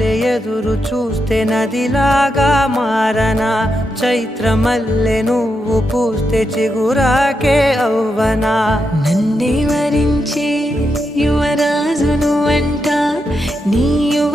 మల్లె ఎదురు చూస్తే నదిలాగా మారనా, చైత్రమల్లె నువ్వు పూస్తే చిగురాకే అవ్వనా. నన్నే వరించే యువరాజును అంట నీ యువ